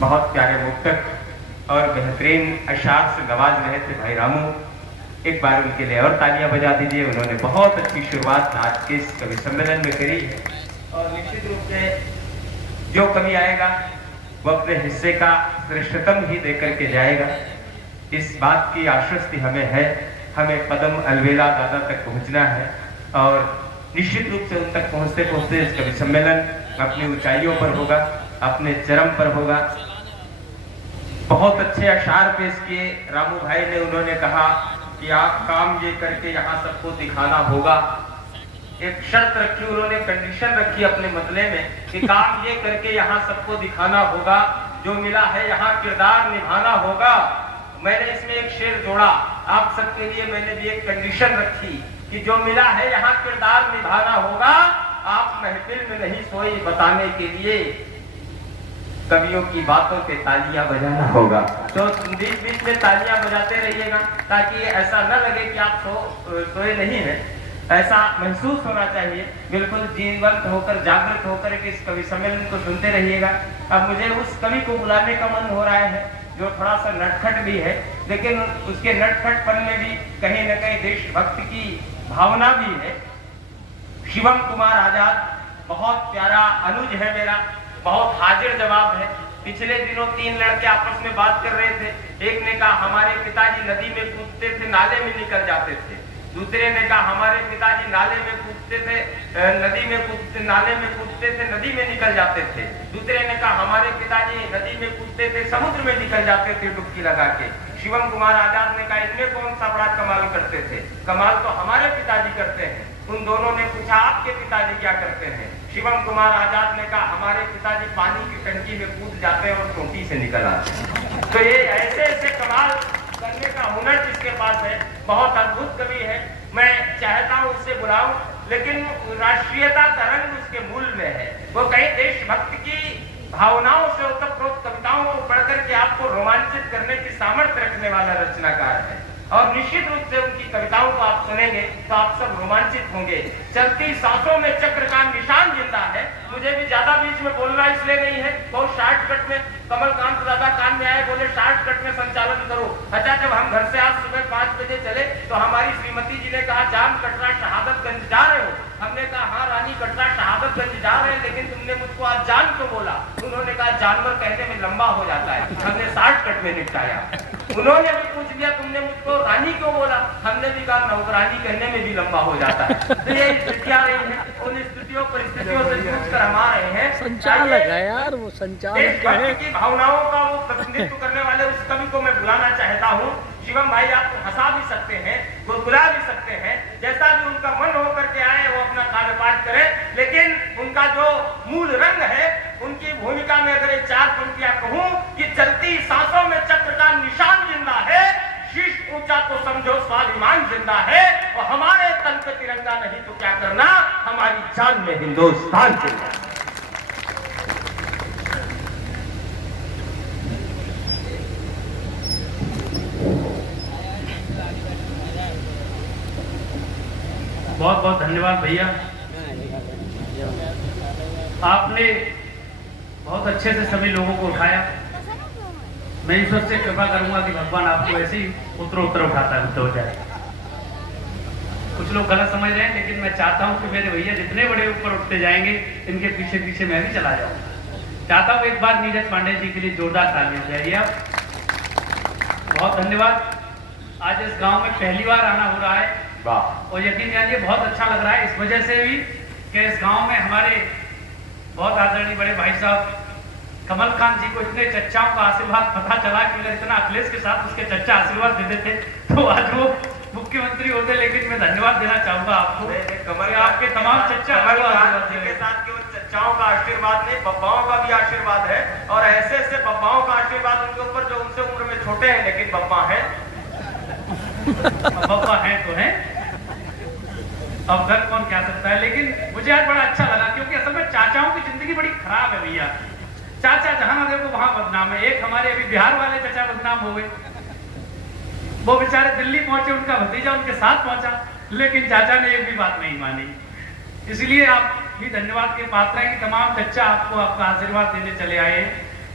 बहुत प्यारे मुक्तक और बेहतरीन अशार से नवाज रहे थे भाई रामू। एक बार उनके लिए और तालियां बजा दीजिए। उन्होंने बहुत अच्छी शुरुआत आज के इस कवि सम्मेलन में करी है और निश्चित रूप से जो कवि आएगा वो अपने हिस्से का श्रेष्ठतम ही देकर के जाएगा। इस बात की आश्वस्ति हमें है। हमें पदम अलवेला दादा तक पहुंचना है और निश्चित रूप से उन तक पहुंचते पहुंचते इस कवि सम्मेलन अपनी ऊंचाइयों पर होगा, अपने चरम पर होगा। बहुत अच्छे अशार पेश किए रामू भाई ने। उन्होंने कहा कि आप काम ये करके यहाँ सबको दिखाना होगा। एक शर्त रखी उन्होंने, कंडीशन रखी अपने मतले में कि काम ये करके यहाँ सबको दिखाना होगा, जो मिला है यहाँ किरदार निभाना होगा। मैंने इसमें एक शेर जोड़ा आप सबके लिए। मैंने भी एक कंडीशन रखी कि जो मिला है यहाँ किरदार निभाना होगा। आप महफिल में नहीं सोई बताने के लिए, कवियों की बातों पे तालियां बजाना होगा। तो बीच बीच में तालियां बजाते रहिएगा ताकि ऐसा न लगे कि आप सोए नहीं हैं। ऐसा महसूस होना चाहिए। बिल्कुल जीवंत होकर, जागृत होकर के इस कवि सम्मेलन को सुनते रहिएगा। अब मुझे उस कवि को बुलाने का मन हो रहा है जो थोड़ा सा नटखट भी है, लेकिन उसके नटखटपन में भी कहीं न कहीं देशभक्त की भावना भी है। शिवम कुमार आजाद बहुत प्यारा अनुज है मेरा, बहुत हाजिर जवाब है। पिछले दिनों 3 लड़के आपस में बात कर रहे थे। एक ने कहा हमारे पिताजी नदी में कूदते थे, नाले में निकल जाते थे। दूसरे ने कहा हमारे पिताजी नाले में कूदते थे, नाले में कूदते थे, नदी में निकल जाते थे। दूसरे ने कहा हमारे पिताजी नदी में कूदते थे, समुद्र में निकल जाते थे डुबकी लगा के। शिवम कुमार आजाद ने कहा इनमें कौन सा बड़ा कमाल करते थे? कमाल तो हमारे पिताजी करते हैं। उन दोनों ने पूछा आपके पिताजी क्या करते हैं? शिवम कुमार आजाद ने कहा हमारे पिताजी पानी की टंकी में कूद जाते हैं और टोटी से निकल आते हैं। तो ये ऐसे ऐसे कमाल करने का हुनर जिसके पास है, बहुत अद्भुत कवि है। मैं चाहता हूँ उससे बुलाऊं, लेकिन राष्ट्रीयता तरंग उसके मूल में है। वो कई देशभक्त की भावनाओं से ओतप्रोत कविताओं को पढ़कर के आपको रोमांचित करने की सामर्थ्य रखने वाला रचनाकार है। और निश्चित रूप से उनकी कविताओं को आप सुनेंगे तो आप सब रोमांचित होंगे। चलती सांसों में चक्र का निशान जिंदा है। मुझे भी ज्यादा बीच में बोलना इसलिए नहीं है, बहुत शॉर्टकट में कमलकांत दादा कान में आए, बोले शॉर्टकट में संचालन करो। अच्छा, जब हम घर से आज सुबह 5 बजे चले तो हमारी श्रीमती जी ने कहा जान कटरा शहादतगंज जा रहे हो? हमने कहा हाँ रानी कटरा शहादतगंज जा रहे हैं, लेकिन तुमने मुझको आज जान क्यों बोला? उन्होंने कहा जानवर कहने में लंबा हो जाता है। हमने शॉर्टकट में निपटाया। उन्होंने भी पूछ दिया तुमने मुझको रानी क्यों बोला? हमने भी कहा नौकरानी कहने में भी लंबा हो जाता है। तो ये स्थितियां रही हैं, उन स्थितियों परिस्थितियों से जूझ कर हम आ रहे हैं। संचालक है यार, वो संचालक है। की भावनाओं का वो प्रतिनिधित्व करने वाले उस कवि को मैं बुलाना चाहता हूँ। शिवम भाई आपको हंसा भी सकते हैं, गुलगुला भी सकते हैं, जैसा भी उनका मन हो करके आए वो अपना काव्य पाठ करें, लेकिन उनका जो मूल रंग है, उनकी भूमिका में अगर 4 पंक्तियां कहूं कि चलती सांसों में चक्र का निशान जिंदा है, शीश ऊंचा तो समझो स्वाभिमान जिंदा है, और हमारे तन पे तिरंगा नहीं तो क्या करना, हमारी जान में हिंदुस्तान जिंदा है। बहुत बहुत धन्यवाद भैया, आपने बहुत अच्छे से सभी लोगों को उठाया। मैं ईश्वर से कृपा करूंगा कि भगवान आपको ऐसे ही उत्तर उठाता हो जाए। कुछ लोग गलत समझ रहे हैं, लेकिन मैं चाहता हूं कि मेरे भैया जितने बड़े ऊपर उठते जाएंगे, इनके पीछे पीछे मैं भी चला जाऊंगा। चाहता हूं एक बार नीरज पांडे जी के लिए जोरदार तालियां बजाइए आप। बहुत धन्यवाद। आज इस गाँव में पहली बार आना हो रहा है और यकीन जानिए बहुत अच्छा लग रहा है, इस वजह से भी कि इस गांव में हमारे बहुत आदरणीय बड़े भाई साहब कमलकांत जी को इतने चच्चाओं का आशीर्वाद पता चला कि अगर इतना अखिलेश के साथ उसके चच्चा आशीर्वाद देते थे तो आज वो मुख्यमंत्री होते। लेकिन मैं धन्यवाद देना चाहूंगा आपको, कमल आपके तमाम चच्चा के साथ केवल चच्चाओं का आशीर्वाद नहीं, बब्बाओं का भी आशीर्वाद है। और ऐसे ऐसे बब्बाओं का आशीर्वाद उनके ऊपर जो उनसे उम्र में छोटे हैं लेकिन बब्बा है। बब्बा है तो है, अब घर कौन क्या सकता है। लेकिन मुझे आज बड़ा अच्छा लगा, क्योंकि असल में चाचाओं की जिंदगी बड़ी खराब है भैया। चाचा जहां ना देखो वहां बदनाम है। एक हमारे अभी बिहार वाले चाचा बदनाम हो गए, वो बेचारे दिल्ली पहुंचे, उनका भतीजा उनके साथ पहुंचा, लेकिन चाचा ने एक भी बात नहीं मानी। इसलिए आप भी धन्यवाद के पात्र हैं कि तमाम चच्चा आपको आपका आशीर्वाद देने चले आए।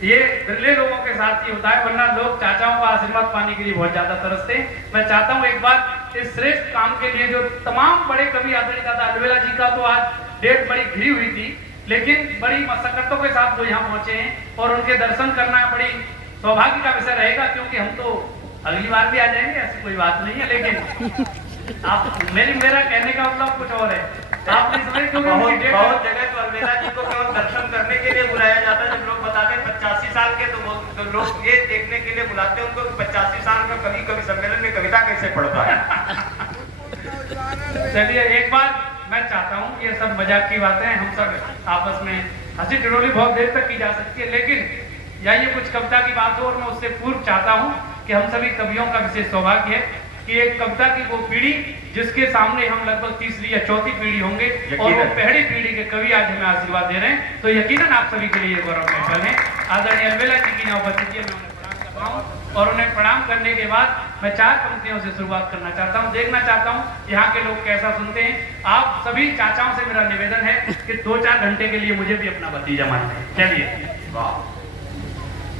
ये बिरले लोगों के साथ ही होता है, वरना लोग चाचाओं का आशीर्वाद पाने के लिए बहुत ज्यादा तरसते हैं। मैं चाहता हूँ एक बार इस श्रेष्ठ काम के लिए जो तमाम बड़े कवि आदरणीय दादा अलवेला जी का तो आज डेट बड़ी घिरी हुई थी, लेकिन बड़ी मशक्कतों के साथ वो यहाँ पहुंचे हैं और उनके दर्शन करना बड़ी सौभाग्य का विषय रहेगा, क्योंकि हम तो अगली बार भी आ जाएंगे, ऐसी कोई बात नहीं है। लेकिन आप मेरा कहने का मतलब कुछ और है, आप नहीं समझे, क्योंकि बहुत जगह तो अलवेला जी को केवल दर्शन करने के लिए बुलाया जाता है। जब लोग बताते हैं 85 साल के, तो लोग ये देखने के लिए बुलाते हैं उनको 85 साल का कवि सम्मेलन में कविता कैसे पढ़ता है। चलिए एक बार मैं चाहता हूँ, ये सब मजाक की बातें हम सब आपस में हंसी टिटोली बहुत देर तक की जा सकती है, लेकिन या ये कुछ कविता की बात हो और मैं उससे पूर्व चाहता हूँ कि हम सभी कवियों का विशेष सौभाग्य है कि एक कविता की वो पीढ़ी जिसके सामने हम लगभग तीसरी या चौथी पीढ़ी होंगे और वो पहली पीढ़ी के कवि आज हमें आशीर्वाद दे रहे हैं, तो यकीनन आप सभी के लिए गौरव का क्षण है। आदरणीय अलवेला जी की यहाँ उपस्थिति है, मैं उन्हें प्रणाम करता हूँ और उन्हें प्रणाम करने के बाद मैं 4 पंक्तियों से शुरुआत करना चाहता हूँ। देखना चाहता हूँ यहाँ के लोग कैसा सुनते हैं। आप सभी चाचाओं से मेरा निवेदन है कि 2-4 घंटे के लिए मुझे भी अपना भतीजा मान लें। चलिए।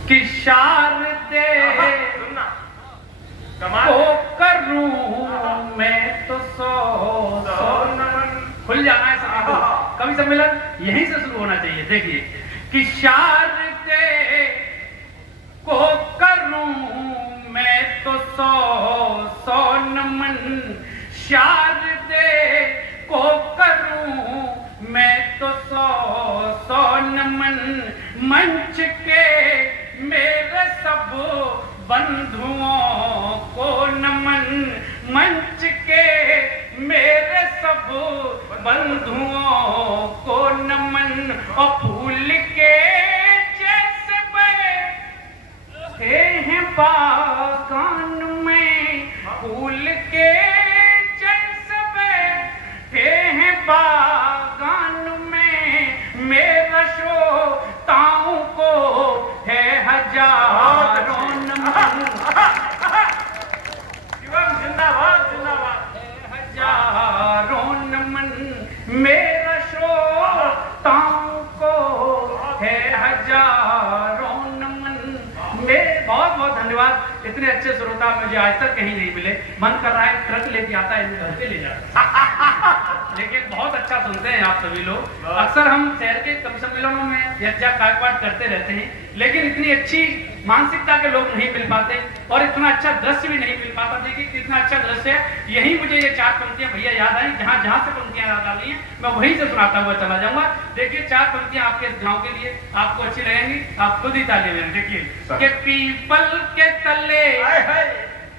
कि शारदे को करूं मैं तो सो नमन। खुल जाना है सभी को, कवि सम्मेलन यहीं से शुरू होना चाहिए। देखिए कि शारदे को करूं मैं तो सो नमन, शारदे को करूं मैं तो सो नमन, मंच के मेरे सब बंधुओं को नमन, मंच के मेरे सब बंधुओं को नमन, और फूल के जैसे बैठे हैं बागान में, फूल के जैसे बैठे हैं बागान में, मेरा श्रोताओं को है हजारों नमन। जिंदाबाद जिंदाबाद, हजारों नमन, मेरा श्रोताओं को है हजारों नमन। मेरे बहुत बहुत धन्यवाद, इतने अच्छे श्रोता मुझे आज तक कहीं नहीं मिले। मन कर रहा है ट्रक लेके आता है, घर पे ले जाता लेकिन बहुत अच्छा सुनते हैं आप सभी लोग। अक्सर हम शहर के कवि सम्मेलनों में यज्ञ काटपाट करते रहते हैं, लेकिन इतनी अच्छी मानसिकता के लोग नहीं मिल पाते और इतना अच्छा दृश्य भी नहीं मिल पाता। देखिए कितना अच्छा दृश्य है। यही मुझे ये 4 पंक्तियां भैया याद आई, जहां जहां से पंक्तियां याद आ रही हैं मैं वहीं से सुनाता हुआ चला जाऊंगा। देखिए 4 पंक्तियां आपके गांव के लिए आपको अच्छी लगेंगी, आप खुद ही ताली बजाएं। देखिए कि पीपल के तले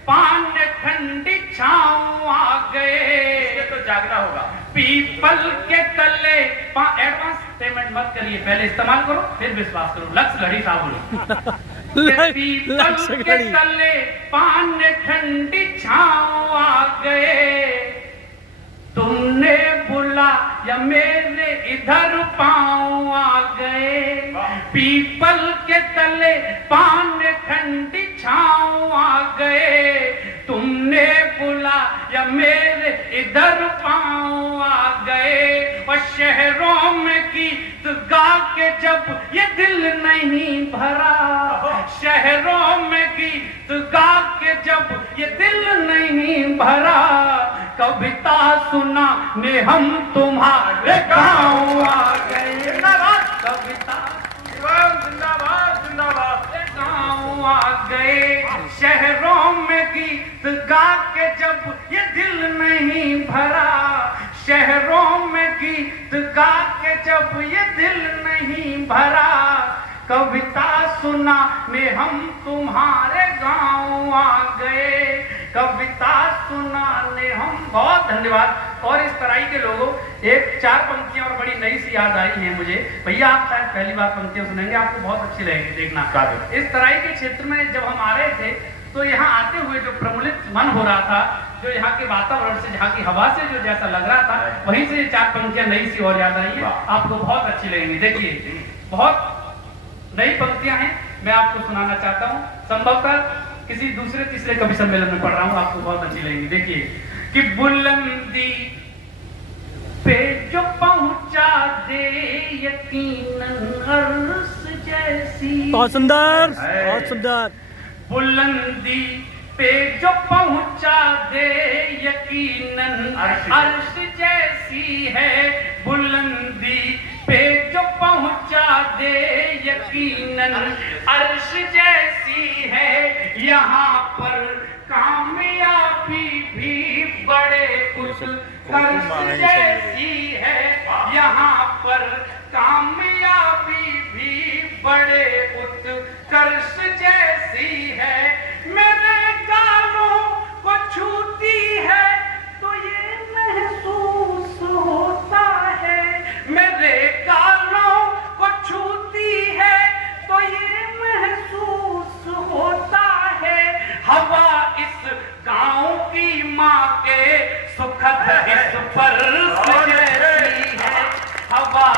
पान ठंडी छाँव आ गए, तो जागना होगा। पीपल के तले एडवांस पेमेंट मत करिए, पहले इस्तेमाल करो फिर विश्वास करो। लक्ष्य घड़ी साबुन। पीपल के तले पान ठंडी छाँव आ गए, तुमने बुला या मेरे इधर पाँव आ गए, पीपल के तले पान ठंडी छाँव आ गए, तुमने बुला या मेरे इधर पाँव आ गए, और शहरों में गीत गा के जब ये दिल नहीं भरा, शहरों में गीत गा के जब ये दिल नहीं भरा, कविता सुना ने हम तुम्हारे गाँव आ गए। कविता जिंदाबाद जिंदाबाद, गाँव आ गए, शहरों में गीत गा के जब ये दिल नहीं भरा, शहरों में गीत गा के जब ये दिल नहीं भरा, कविता सुना ने हम तुम्हारे गाँव आ गए, कविता सुनाने हम। बहुत धन्यवाद। और इस तराई के लोगों, एक 4 पंक्तियां और बड़ी नई सी याद आई हैं मुझे। भैया आप शायद पहली बार पंक्तियां सुनेंगे, आपको बहुत अच्छी लगेगी, देखना। इस तराई के क्षेत्र में जब हम आ रहे थे तो यहाँ आते हुए जो प्रमुलित मन हो रहा था, जो यहाँ के वातावरण से, यहाँ की हवा से जो जैसा लग रहा था, वहीं से 4 पंक्तियां नई सी और याद आई है, आपको बहुत अच्छी लगेंगी। देखिए बहुत नई पंक्तियां हैं, मैं आपको सुनाना चाहता हूँ। संभवतः किसी दूसरे तीसरे कवि सम्मेलन में पढ़ रहा हूँ, आपको बहुत अच्छी लगेंगी। देखिए कि बुलंदी पे जो पहुंचा दे यकीनन अर्श जैसी बहुत सुंदर, है। बहुत सुंदर। बुलंदी पे जो पहुंचा दे यकीनन अर्श जैसी है। बुलंदी पे जो पहुंचा दे यकीनन अर्श जैसी है। यहाँ पर कामयाबी भी बड़े उत्कर्ष जैसी है। यहाँ पर कामयाबी भी बड़े उत्कर्ष जैसी है। मेरे गालों को छूती है तो ये महसूस होता है। मेरे गालों को छूती है तो ये महसूस होता है। हवा इस गांव की माँ के सुखद इस स्पर्श जैसी है। हवा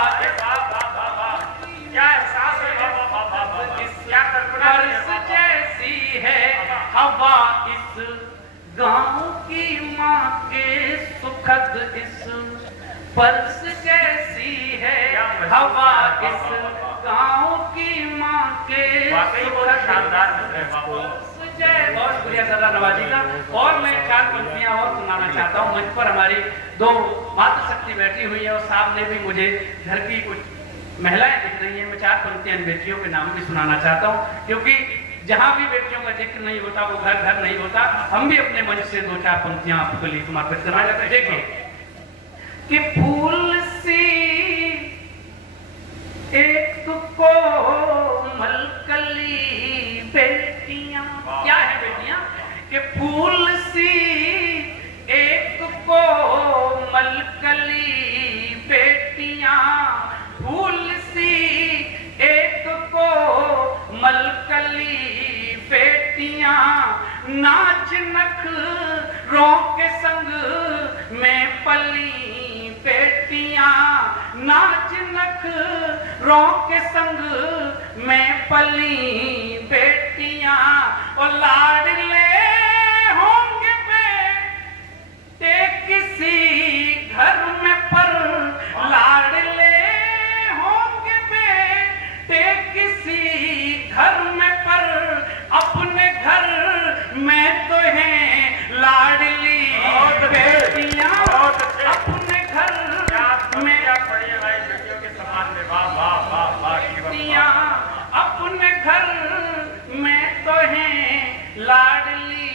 क्या एहसास है, क्या स्पर्श जैसी है। हवा इस गांव की माँ के सुखद इस स्पर्श जैसी है। हवा इस गांव की माँ के शानदार। बहुत शुक्रिया सरदार नवाजी का। और मैं 4 पंक्तियां और सुनाना चाहता हूँ। मंच पर हमारी 2 मातृशक्ति बैठी हुई है और सामने भी मुझे घर की कुछ महिलाएं दिख रही हैं। मैं 4 पंक्तियां इन बेटियों के नाम भी सुनाना चाहता हूँ, क्योंकि जहां भी बेटियों का जिक्र नहीं होता वो घर घर नहीं होता। हम भी अपने मंच से 2-4 पंक्तियां आपके लिए समर्पित करना चाहते हैं। देखिए कि फूल सी एक को मलकली बेटियां, क्या है बेटियां? कि फूल सी एक को मलकली बेटियां। फूल सी एक को मलकली बेटियां। नाच नखरों के संग में पली बेटियां। नाच नखरों के संग में पली बेटियां। और लाडले होंगे बेटे किसी घर में पर। लाडले होंगे बेटे किसी घर में पर। अपने घर में तो हैं लाडली बेटियां। अपने घर में बेटियां। अपने घर में तो हैं लाडली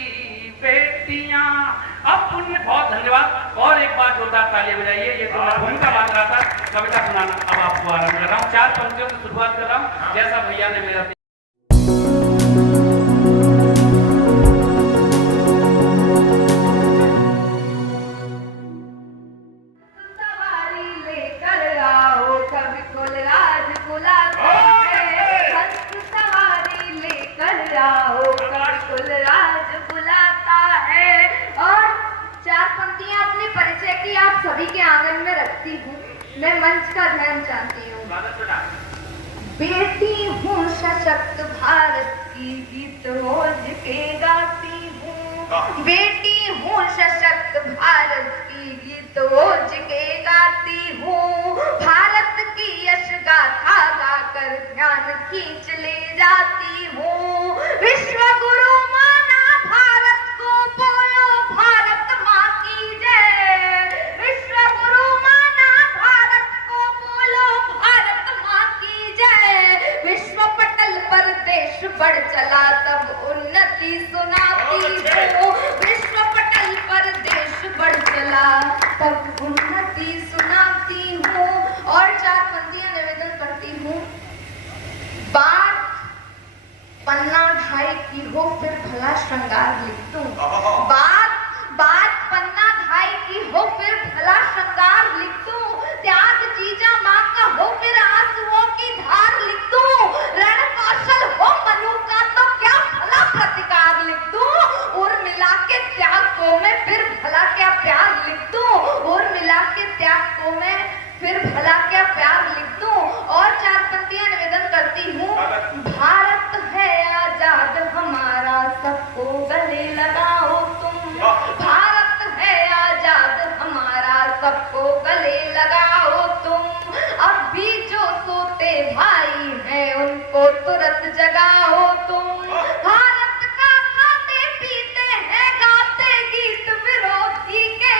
बेटियां। अपने बहुत धन्यवाद। और एक बार जोरदार तालियां बजाइए। ये तो मैं भूमिका बांध रहा था, कविता सुनाना अब आपको आरंभ कर रहा हूँ। 4 पंक्तियों की शुरुआत कर रहा हूँ जैसा भैया ने मेरा आप सभी के आंगन में रखती हूँ। मैं मंच का ध्यान चाहती हूँ। बेटी हूँ सशक्त भारत की गीत रोज के गाती हूँ। बेटी हूँ सशक्त भारत की गीत रोज के गाती हूँ। भारत की यश गाथा गाकर ध्यान खींच ले जाती हूँ। विश्व गुरु माना भारत को बोलो भारत माँ की जय। विश्व गुरु माना भारत को बोलो भारत माँ की जय। विश्व पटल पर देश बढ़ चला तब उन्नति सुनाती हूँ। विश्व पटल पर देश बढ़ चला तब उन्नति सुनाती हूँ। और 4 पंक्तियां निवेदन करती हूँ। बात पन्ना ढाई की हो फिर भला श्रृंगार लिख दूं। बात पन्ना ढाई की हो फिर भला श्रृंगार लिख दूं। त्याग जीजा माँ का हो फिर आंसुओं की धार लिख दूं। रण कौशल हो मनु का तो क्या भला प्रतिकार लिख दूं। और मिला के त्याग को मैं फिर भला क्या प्यार लिख दूं। और मिला के त्याग को मैं फिर भला क्या प्यार लिख दूं। और 4 पंक्तियां निवेदन करती हूँ। भारत है आजाद हमारा सबको गले लगाओ तुम। भारत है आजाद हमारा सबको गले लगाओ तुम। अब भी जो सोते भाई हैं उनको सूरत जगाओ तुम। भारत का खाते पीते हैं गाते गीत विरोधी के,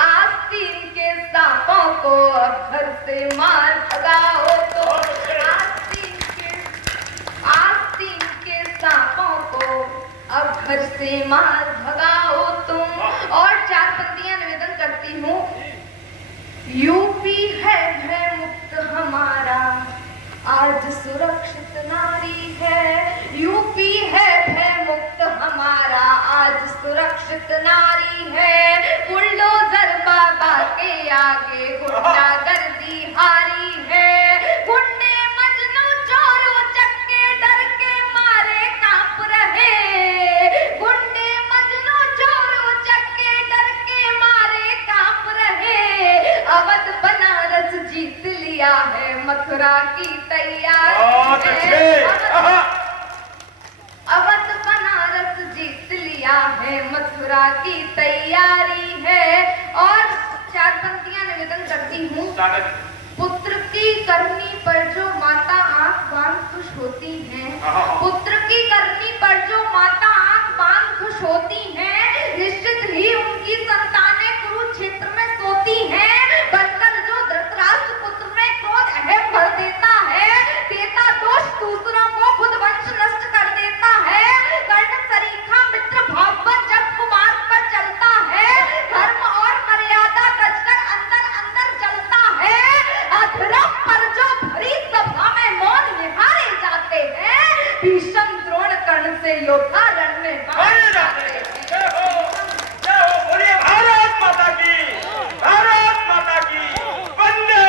आस्तीन के सांपों को अब घर से मार भगाओ तुम। आस्तीन के सांपों को अब घर से मार भगाओ तुम। और 4 पंक्तियां निवेदन करती हूँ। यूपी है भय मुक्त हमारा, आज सुरक्षित नारी है। यूपी है भय मुक्त हमारा, आज सुरक्षित नारी है। बुलडोजर बाबा के आगे गुंडागर्दी हारी है। गुंडे मजनू चोरों चक्के डर के मारे कांप रहे। गुंडे मजनू चोरों चक्के डर के मारे कांप रहे। अवध बनारस जीत लिया है, मथुरा की तैयारी है। अवध बनारस जीत लिया है, मथुरा की तैयारी है। और 4 पंक्तियां निवेदन करती हूँ। पुत्र की करनी पर जो माता आंख बांध खुश होती है, पुत्र की करनी पर जो माता आंख बांध खुश होती है, निश्चित ही उनकी संतानें कुरुक्षेत्र में सोती हैं। बनकर जो धृतराष्ट्र पुत्र में क्रोध अहम भर देता है, देता दोष दूसरों को, खुद वंश नष्ट कर देता है। कर्ण सरीखा मित्र भाववत जब कुमार पर चलता है, धर्म और मर्यादा तजकर अंदर अंदर जलता है। अधर्म पर जो भरी सभा में मौन निहारे जाते हैं, भीषम द्रोण कर्ण से योद्धा रण में मारे जाते हैं। बोलिए भारत माता की, भारत माता की वंदे।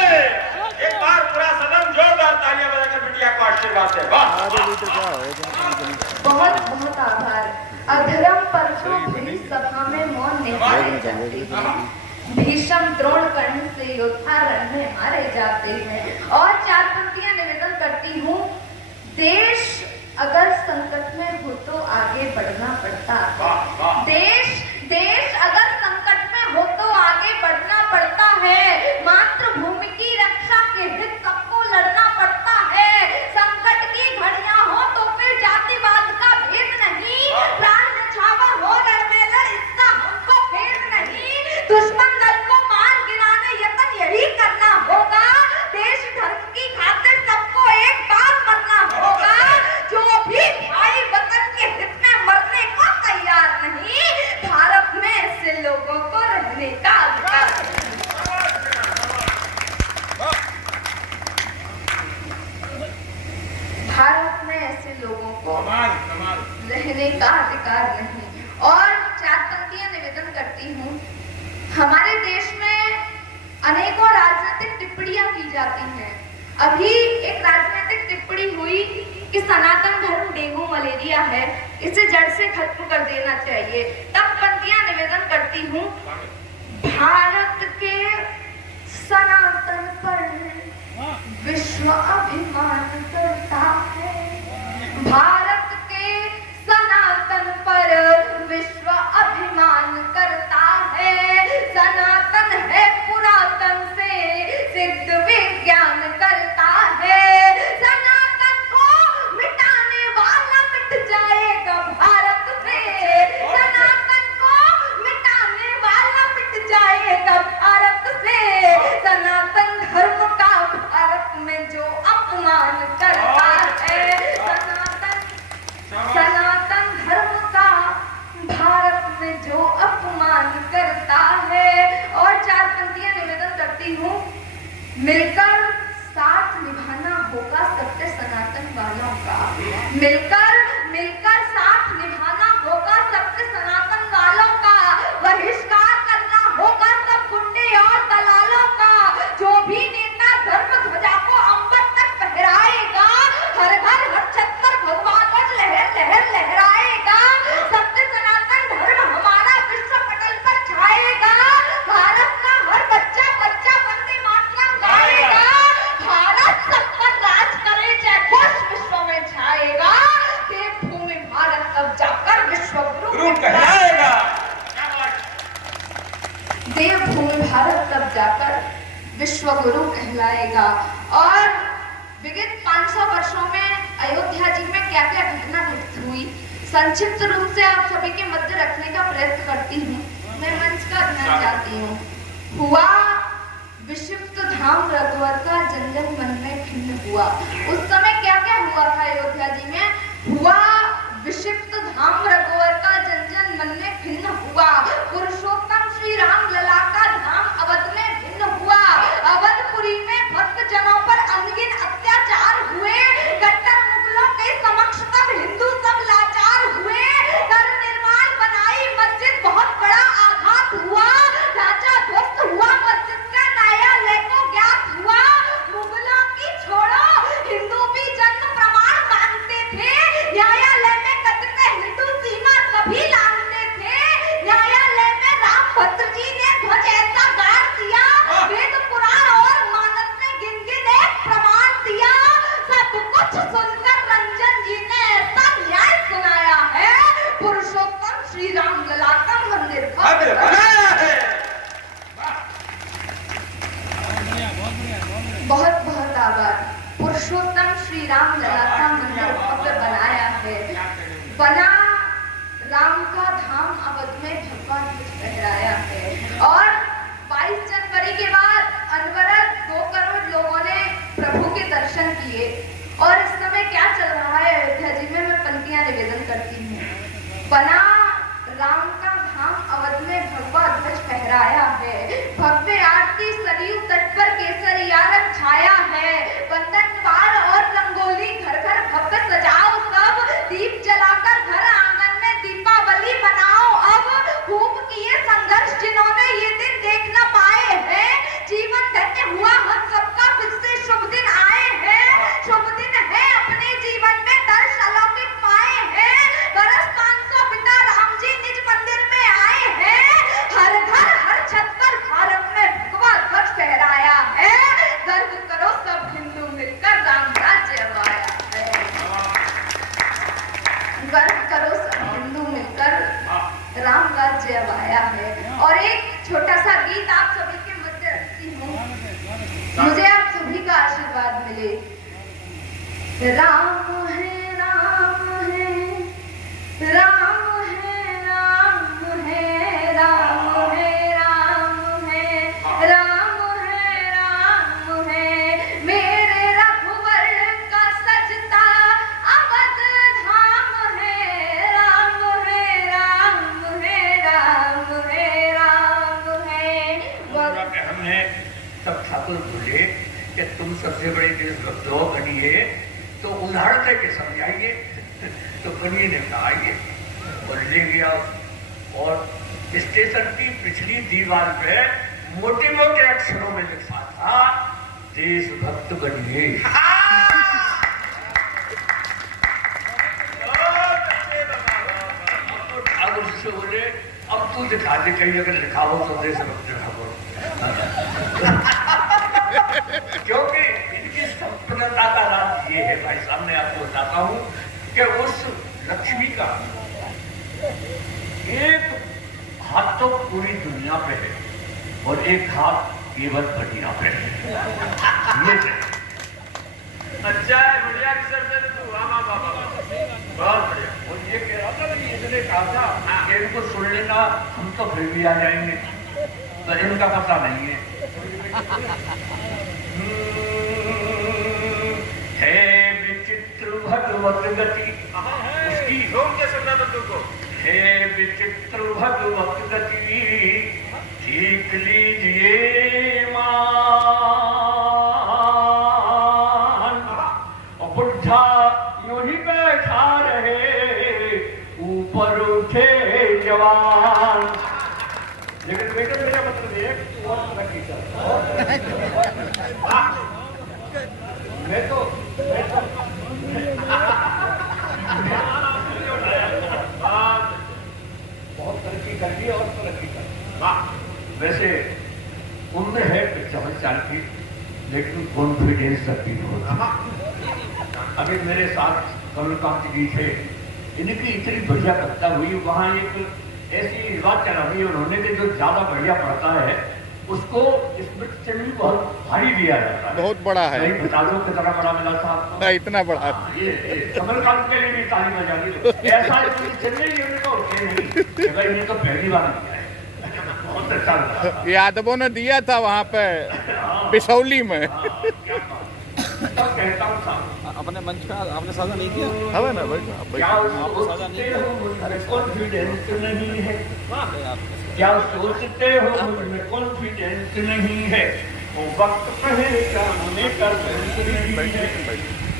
एक बार पूरा सदन जोरदार तालियां बजाकर बिटिया को आशीर्वाद दे। बहुत बहुत आभार। अधर्म पर जो भरी सभा में मौन निहारे जाते हैं, भीषम द्रोण कर्ण से योद्धा रण में मारे जाते हैं। और 4 पंक्तियां निवेदन करती हूँ। देश अगर संकट में हो तो आगे बढ़ना पड़ता है। देश अगर संकट में हो तो आगे बढ़ना पड़ता है। मातृभूमि की रक्षा के हित सबको लड़ना पड़ता है। संकट की घड़ियां हो तो फिर जातिवाद का भेद नहीं, प्राण न्यौछावर हो रणमेलर इसका हमको भेद नहीं। दुश्मन दल को मार गिराने यत्न यही करना होगा। देश धर्म की खातिर सबको एक बार मरना होगा। जो भी भाई वतन के हित में मरने को तैयार नहीं, भारत में ऐसे लोगों को रहने का अधिकार है। भारत में ऐसे लोगों को रहने का अधिकार नहीं। और 4 पंक्तियां निवेदन करती हूँ। हमारे देश में अनेकों राजनीतिक टिप्पणियां की जाती हैं। अभी एक राजनीतिक टिप्पणी हुई कि सनातन धर्म डेंगू मलेरिया है, इसे जड़ से खत्म कर देना चाहिए। तब पंक्तियां निवेदन करती हूँ। भारत के सनातन पर विश्व अभिमान करता है। भारत के सनातन पर विश्व अभिमान करता है। सनातन है पुरातन से सिद्ध विज्ञान करता है। सनातन को मिटाने वाला मिट जाएगा भारत से। सनातन को मिटाने वाला मिट जाएगा भारत से। सनातन धर्म का भारत में जो अपमान करता है, सनातन धर्म का भारत में जो अपमान करता है। और 4 पंक्तियां निवेदन करती हूँ। मिलकर साथ निभाना होगा सबके सनातन वालों का। मिलकर साथ निभाना होगा सबके सनातन वालों का। बहिष्कार करना होगा सब गुंडे और दलालों का। जो भी नेता धर्म ध्वजा को अंबर तक फहराएगा, हर घर हर छत पर भगवा ध्वज लहर लहर लहराएगा। सत्य सनातन धर्म हमारा विश्व पटल पर छाएगा। भारत का हर बच्चा बच्चा वंदे मातरम गाएगा। भारत सब पर राज करे जय घोष विश्व में छाएगा। देवभूमि भारत तब जाकर विश्व गुरु कहलाएगा। देवभूमि भारत तब जाकर विश्व गुरु कहलाएगा। और विगत 500 वर्षों में अयोध्या जी में क्या क्या घटना घटित हुई, संक्षिप्त रूप से आप सभी के मध्य रखने का प्रयत्न करती हूँ। मैं मंच का ध्यान चाहती हूँ। हुआ विषिप्त धाम रघुवर का जन जन मन में खिन्न हुआ। उस समय क्या क्या हुआ था अयोध्या जी में? हुआ विषिप्त धाम रघुवर का जन जन मन में खिन्न हुआ। पुरुषोत्तम श्री राम लला का धाम अवध में भिन्न हुआ। अवधपुरी में भक्त जनों पर अनगिन अत्याचार हुए। कट्टर मुगलों के समक्ष तब हिंदू सब लाचार हुए। कर निर्माण बनाई मस्जिद, बहुत बड़ा आघात हुआ। ढांचा ध्वस्त हुआ मस्जिद का, न्यायालय को ज्ञात हुआ। मुगलों की छोड़ो, हिंदू भी जन्म प्रमाण मानते थे। न्यायालय में कतिपय हिंदू सीमा कभी लानते थे। न्यायालय में राम भद्र जी ने ध्वज ऐसा गाड़ दिया, वेद पुराण और मानस ने गिन गिन एक प्रमाण दिया। सब कुछ सुनकर रंजन जी ने ऐसा न्याय सुनाया है, पुरुषोत्तम श्री राम लला का मंदिर भव्य बनाया है। बहुत बहुत आभार। पुरुषोत्तम श्री राम लला का मंदिर भव्य बनाया है। बना राम का धाम अवध में भगवा ध्वज फहराया है। और 22 जनवरी के बाद अनवरत 2 करोड़ लोगों ने प्रभु के दर्शन किए। और इस समय क्या चल रहा है अयोध्या जी में, मैं पंक्तियां निवेदन करती हूँ। बना राम का धाम अवध में भगवा ध्वज फहराया है। भव्य आरती सरयू तट पर केसरिया रंग छाया है। बंधन द्वार और रंगोली घर घर भव्य सजाओ सब। दीप जलाकर घर आंगन में दीपावली मनाओ अब। खूब किए संघर्ष जिन्होंने ये दिन देख न पाए हैं। जीवन धन्य हुआ हम सबका, फिर से शुभ दिन आए हैं। शुभ दिन है अपने जीवन में दर्श अलौकिक पाए हैं। बरस 500 बिता राम जी निज मंदिर में आए हैं। हर घर हर छत पर भारत में भगवा ध्वज फहराया है। गर्व करो सब हिंदू मिलकर, राम राज्य आया है। गर्व करो सब हिंदू मिलकर, राम राज्य आया है। और एक छोटा सा गीत आप सभी के मध्य रखती हूँ, मुझे आप सभी का आशीर्वाद मिले। राम है राम है राम है राम है राम है राम है राम है राम है। मेरे रघुवर का सजता अवध धाम है। राम है राम है राम है राम है। हमने सब ठाकुर बोले कि तुम सबसे बड़े देशभक्त हो, बनिए तो उदाहरण देके समझाइए। तो बनिए ने कहा आइए और ले गया। और स्टेशन की पिछली दीवार पे मोटे मोटे अक्षरों में लिखा था, देशभक्त बनिए। ठाकुर से बोले अब तू दिखा दे, कहीं अगर लिखा हो तो देशभक्त ठाकुर। क्योंकि इनकी संपन्नता का राज ये है भाई साहब, मैं आपको बताता हूँ कि उस लक्ष्मी का एक हाथ तो पूरी दुनिया पे है और एक हाथ केवल बढ़िया पे है। ये अच्छा है, बढ़िया की सर तू। बहुत बढ़िया। और ये कह रहा था कि इसने कहा था कि इनको सुन लेना, हम तो फिर भी आ जाएंगे, तो इनका पता नहीं है। हे विचित्र भगवत गति, उसकी लोग क्या सुनना था तुमको? हे विचित्र भगवत गति, सीख लीजिए मान। और बुढ़ा यूं ही बैठा रहे, ऊपर उठे जवान। लेकिन बेटा मेरा मतलब ये मैं तो बहुत तरक्की कर ली और तरक्की कर। वैसे उम्र है 55 साल की, लेकिन कॉन्फिडेंस अभी होता। अभी मेरे साथ कमलकांत जी थे, इनकी इतनी बढ़िया कविता हुई। वहाँ एक ऐसी बात चला हुई उन्होंने कि जो ज्यादा बढ़िया पढ़ता है उसको स्मृति चिन्ह बहुत भारी दिया जाता है। बहुत बड़ा है। नहीं बता दो कितना बड़ा मिला था आपको? इतना बड़ा। ये कमलकांत के लिए भी ताली बजानी लो। ऐसा स्मृति चिन्ह नहीं होने को नहीं, भाई ये तो पहली बार किया है, बहुत अच्छा लगा। यादवों ने दिया था वहाँ पे बिसौली में। कहता हूँ साहब, अपने मंच पे आपने साझा नहीं किया? है ना भाई? क्या सोचते हो मुझमें कॉन्फिडेंस नहीं है? यार क्या सोचते हो मुझमें कॉन्फिडेंस नहीं है? वो वक्त पहचानने का सेंस नहीं है,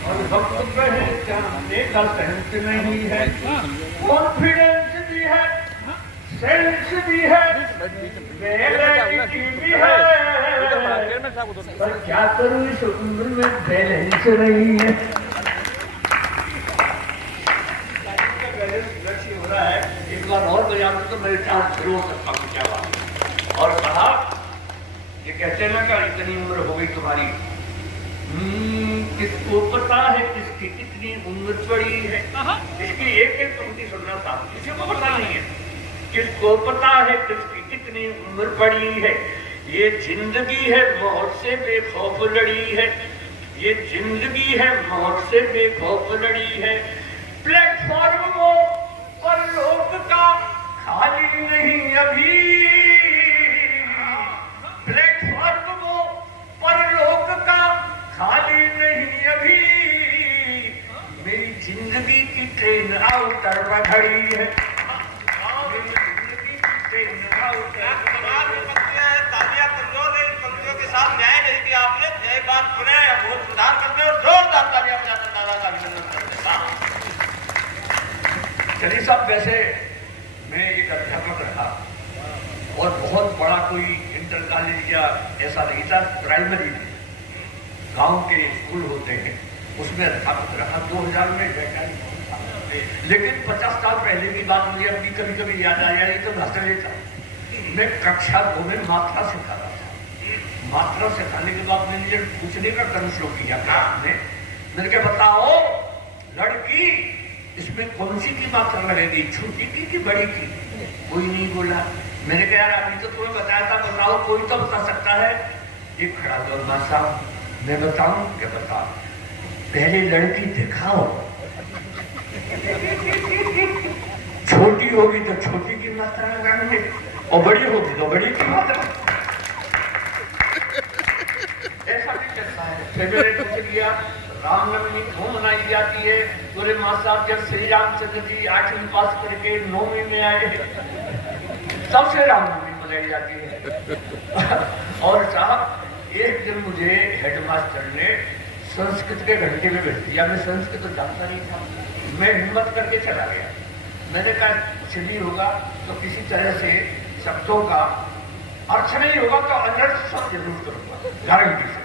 और वक्त पहचानने का सेंस नहीं है। कॉन्फिडेंस भी है, सेंस भी है, वैरायटी भी है, पर क्या करूं इस उम्र में बैलेंस नहीं है। हो रहा है, एक बार और बजा तो मेरे चांस शुरू हो सकता हूँ क्या बात। और साहब ये कहते हैं ना कि इतनी उम्र हो गई तुम्हारी, किसको पता है किसकी कितनी उम्र पड़ी है। इसकी एक एक पंक्ति सुनना साहब, किसी को पता नहीं है। किसको पता है किसकी कितनी उम्र पड़ी है, ये जिंदगी है मौत से बेखौफ लड़ी है, ये जिंदगी है मौत से बेखौफ लड़ी है। प्लेटफॉर्म वो पर लोग का खाली नहीं अभी, प्लेटफॉर्म वो पर लोग का खाली नहीं अभी, मेरी जिंदगी की ट्रेन आउटर पर खड़ी है, मेरी जिंदगी की ट्रेन आउटर तालियां पंक्तियों के साथ न्याय नहीं किया आपने। एक बात सुने, बहुत सुधार करते और जोरदार तालियां बजाते दादा का अभिनंदन करते। चलिए साहब, वैसे मैं एक अध्यापक रहा और बहुत बड़ा कोई इंटर कॉलेज या ऐसा नहीं था, प्राइमरी में गांव के स्कूल होते हैं उसमें अध्यापक रहा। 2000 में वैज्ञानिक, लेकिन 50 साल पहले की बात मुझे अभी कभी कभी याद आ जाए तो हंस लेता। मैं कक्षा 2 में मात्रा सिखा रहा था। मात्रा सिखाने के बाद मैंने पूछने का क्रम शुरू किया क्लास में, मैंने कहा बताओ लड़की इसमें कौन सी की मात्रा लगेगी, छोटी की कि बड़ी की? कोई नहीं बोला। मैंने कहा यार अभी तो तुम्हें बताया था, बताओ कोई तो बता सकता है। ये खड़ा दो मां साहब, मैं बताऊं क्या? बता, पहले लड़की दिखाओ, छोटी होगी तो छोटी की मात्रा लगाएंगे और बड़ी होगी तो बड़ी की मात्रा। ऐसा भी चलता है। फिर मैंने पूछ लिया रामनवमी क्यों मनाई जाती है? बोले मां साहब जब श्री रामचंद्र जी 8वीं पास करके 9वीं में आए तब से रामनवमी मनाई जाती है। और साहब एक दिन मुझे हेडमास्टर ने संस्कृत के घंटे में भेज दिया। मैं संस्कृत तो जानता नहीं था, मैं हिम्मत करके चला गया। मैंने कहा कुछ नहीं होगा तो किसी तरह से शब्दों का अर्थ नहीं होगा तो अनर्थ सब जरूर करूंगा, गारंटी से।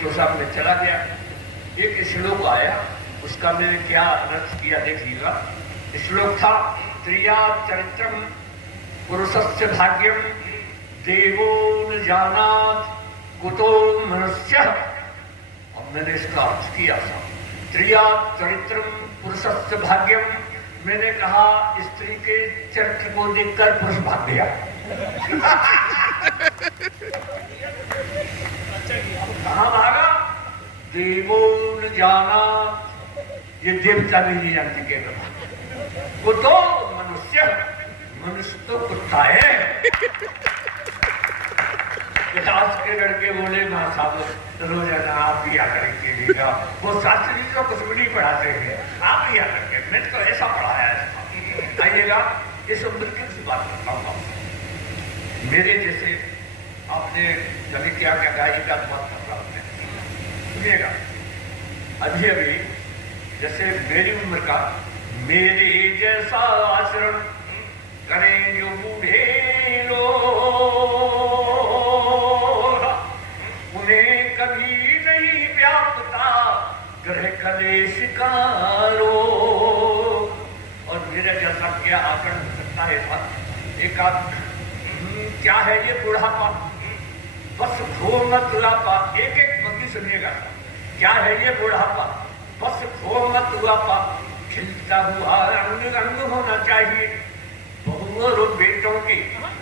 तो साहब मैं चला गया, एक श्लोक आया, उसका मैंने क्या अनर्थ किया देखिएगा। श्लोक था त्रिया चरित्रम पुरुषस्य भाग्यम देवो न जानात कुतो मनुष्य। और मैंने इसका अर्थ किया था त्रिया चरित्रम पुरुषस्य भाग्यम। मैंने कहा स्त्री के चरित्र को देखकर पुरुष भाग गया। कहाँ भागा? देवो न जाना, ये देवता भी नहीं जानती के वो तो मनुष्य, मनुष्य तो कुत्ता है। आज के लड़के बोले मां साहब रोजाना आप भी आकर कीजिएगा, वो शास्त्री तो कुछ भी नहीं पढ़ाते हैं, आप भी आकर के। मैंने तो ऐसा पढ़ाया है। आइएगा इस उम्र की बात करता हूँ। मेरे जैसे आपने कभी क्या क्या गायी का बात कर रहा हूँ, सुनिएगा। अभी अभी जैसे मेरी उम्र का मेरे जैसा आचरण करें जो बूढ़े लोग, उन्हें कभी नहीं व्यापता ग्रह कलेश का रोग। और मेरा जैसा क्या आचरण हो सकता है? एक क्या है ये बुढ़ापा? बस खो मत लापा। एक एक पंक्ति सुनिएगा। क्या है ये बुढ़ापा? बस खो मत लापा, खिलता हुआ रंग रंग होना चाहिए। बहुओं बेटों के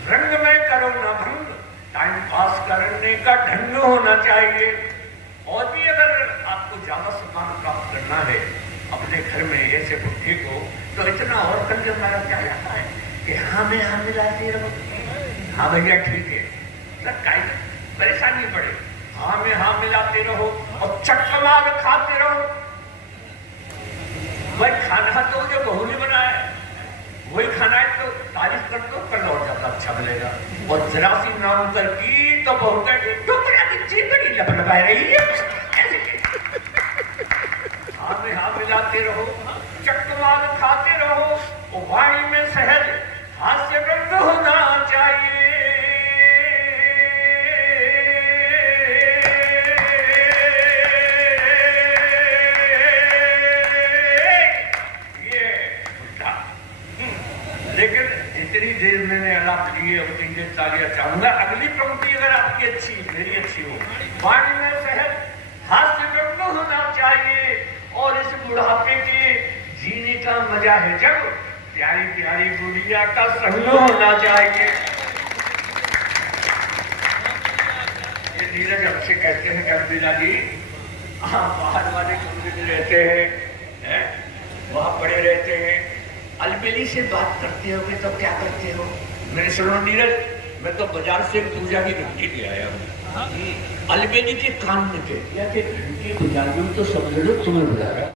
रंग में करो न भंग, टाइम पास करने का ढंग होना चाहिए। और भी अगर आपको ज्यादा सम्मान प्राप्त करना है अपने घर में ऐसे बुद्धि को, तो इतना और कर हमारा क्या जाता है कि हाँ में हाँ मिलाते रहो, हाँ भैया ठीक है, कहीं परेशानी पड़े, हाँ में हाँ मिलाते रहो और चक्कर खाते रहो। भाई खाना तो जो बहू ने बनाया है वही खाना है, तो तारीफ कर दो, कल और ज्यादा अच्छा मिलेगा। और जरा सी नाम पर की तो बहू का टुकड़ा की चिंगड़ी लपलपा रही है। हाँ में हाँ मिलाते रहो, चक्कर खाते रहो, और वाणी में सहज हास्य रंग होना चाहिए। लेकिन जितनी देर मैंने आलाप लिए उतनी देर तालियां चाहूंगा। अगली पंक्ति अगर आपकी अच्छी मेरी अच्छी हो, वाणी में सहज हास्य रंग होना चाहिए, और इस बुढ़ापे के जीने का मजा है जब प्यारी प्यारी गुड़िया का संग होना चाहिए। ये नीरज हमसे कहते हैं कर्बिला जी, बाहर वाले कमरे में रहते हैं, वहां पड़े रहते हैं, अलबेली से बात करते हो तो क्या करते हो? मैंने सुनो नीरज, मैं तो बाजार से पूजा की घंटी ले आया हूँ, अलबेली के कान में के घंटी बजा दूं तो समझ लो तुम्हें बुला रहा।